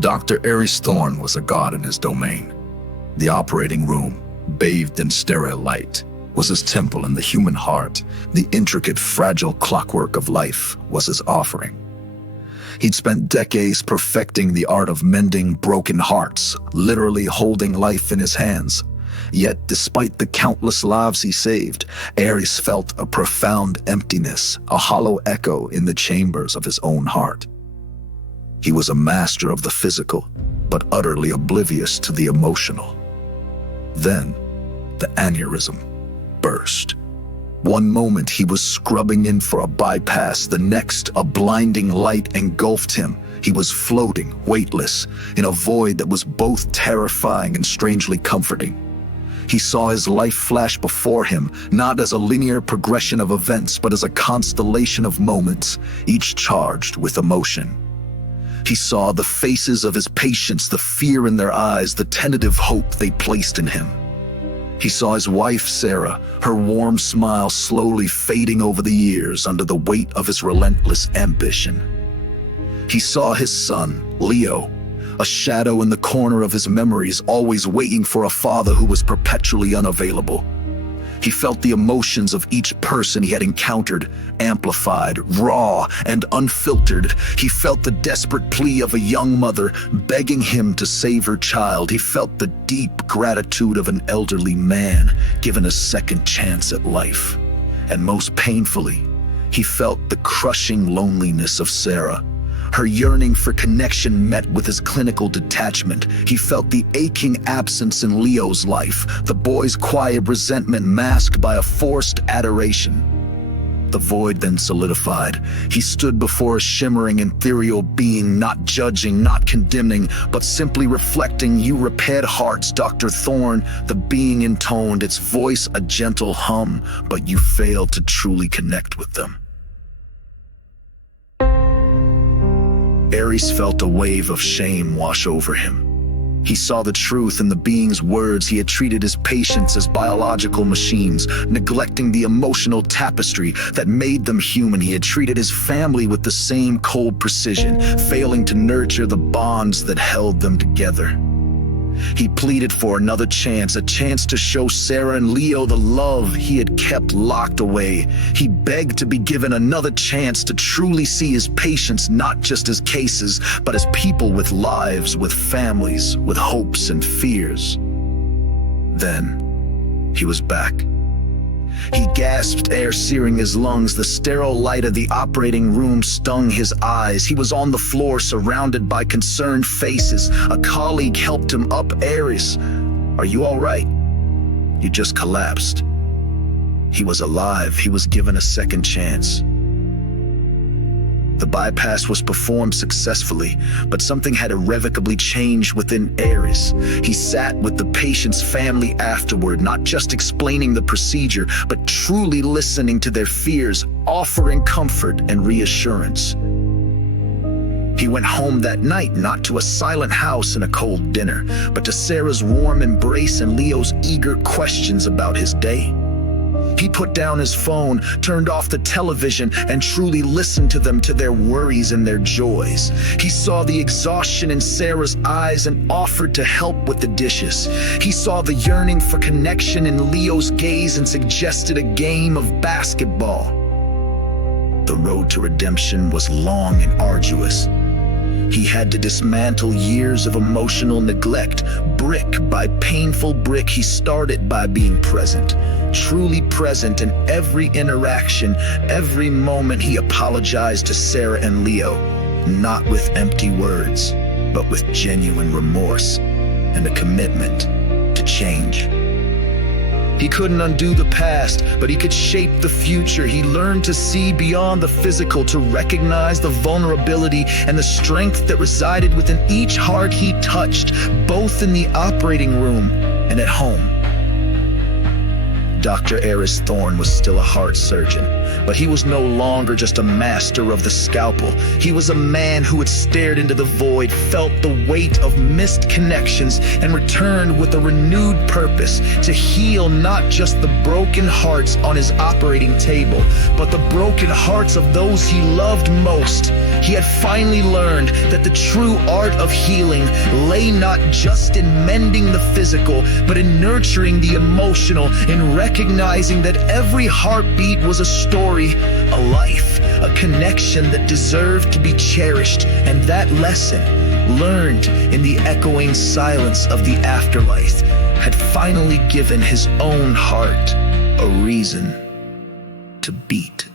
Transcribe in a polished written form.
Dr. 𝚂𝙴𝙲𝙾𝙽𝙳 was a god in his domain. The operating room, bathed in sterile light, was his temple, and the human heart, the intricate, fragile clockwork of life, was his offering. He'd spent decades perfecting the art of mending broken hearts, literally holding life in his hands. Yet, despite the countless lives he saved, Ares felt a profound emptiness, a hollow echo in the chambers of his own heart. He was a master of the physical, but utterly oblivious to the emotional. Then, the aneurysm burst. One moment he was scrubbing in for a bypass, the next a blinding light engulfed him. He was floating, weightless, in a void that was both terrifying and strangely comforting. He saw his life flash before him, not as a linear progression of events, but as a constellation of moments, each charged with emotion. He saw the faces of his patients, the fear in their eyes, the tentative hope they placed in him. He saw his wife, Sarah, her warm smile slowly fading over the years under the weight of his relentless ambition. He saw his son, Leo, a shadow in the corner of his memories, always waiting for a father who was perpetually unavailable. He felt the emotions of each person he had encountered, amplified, raw, and unfiltered. He felt the desperate plea of a young mother begging him to save her child. He felt the deep gratitude of an elderly man given a second chance at life. And most painfully, he felt the crushing loneliness of Sarah. Her yearning for connection met with his clinical detachment. He felt the aching absence in Leo's life, the boy's quiet resentment masked by a forced adoration. The void then solidified. He stood before a shimmering, ethereal being, not judging, not condemning, but simply reflecting. "You repaired hearts, Dr. Thorne," the being intoned, its voice a gentle hum, "but you failed to truly connect with them." Ares felt a wave of shame wash over him. He saw the truth in the being's words. He had treated his patients as biological machines, neglecting the emotional tapestry that made them human. He had treated his family with the same cold precision, failing to nurture the bonds that held them together. He pleaded for another chance, a chance to show Sarah and Leo the love he had kept locked away. He begged to be given another chance to truly see his patients not just as cases, but as people with lives, with families, with hopes and fears. Then, he was back. He gasped, air searing his lungs. The sterile light of the operating room stung his eyes. He was on the floor, surrounded by concerned faces. A colleague helped him up. "Ares, are you all right? You just collapsed." He was alive. He was given a second chance. The bypass was performed successfully, but something had irrevocably changed within Ares. He sat with the patient's family afterward, not just explaining the procedure, but truly listening to their fears, offering comfort and reassurance. He went home that night, not to a silent house and a cold dinner, but to Sarah's warm embrace and Leo's eager questions about his day. He put down his phone, turned off the television, and truly listened to them, to their worries and their joys. He saw the exhaustion in Sarah's eyes and offered to help with the dishes. He saw the yearning for connection in Leo's gaze and suggested a game of basketball. The road to redemption was long and arduous. He had to dismantle years of emotional neglect. Brick by painful brick, he started by being present, truly present in every interaction, every moment. He apologized to Sarah and Leo, not with empty words, but with genuine remorse and a commitment to change. He couldn't undo the past, but he could shape the future. He learned to see beyond the physical, to recognize the vulnerability and the strength that resided within each heart he touched, both in the operating room and at home. Dr. 𝚂𝙴𝙲𝙾 was still a heart surgeon, but he was no longer just a master of the scalpel. He was a man who had stared into the void, felt the weight of missed connections, and returned with a renewed purpose to heal not just the broken hearts on his operating table, but the broken hearts of those he loved most. He had finally learned that the true art of healing lay not just in mending the physical, but in nurturing the emotional, in recognizing that every heartbeat was a story, a life, a connection that deserved to be cherished. And that lesson, learned in the echoing silence of the afterlife, had finally given his own heart a reason to beat.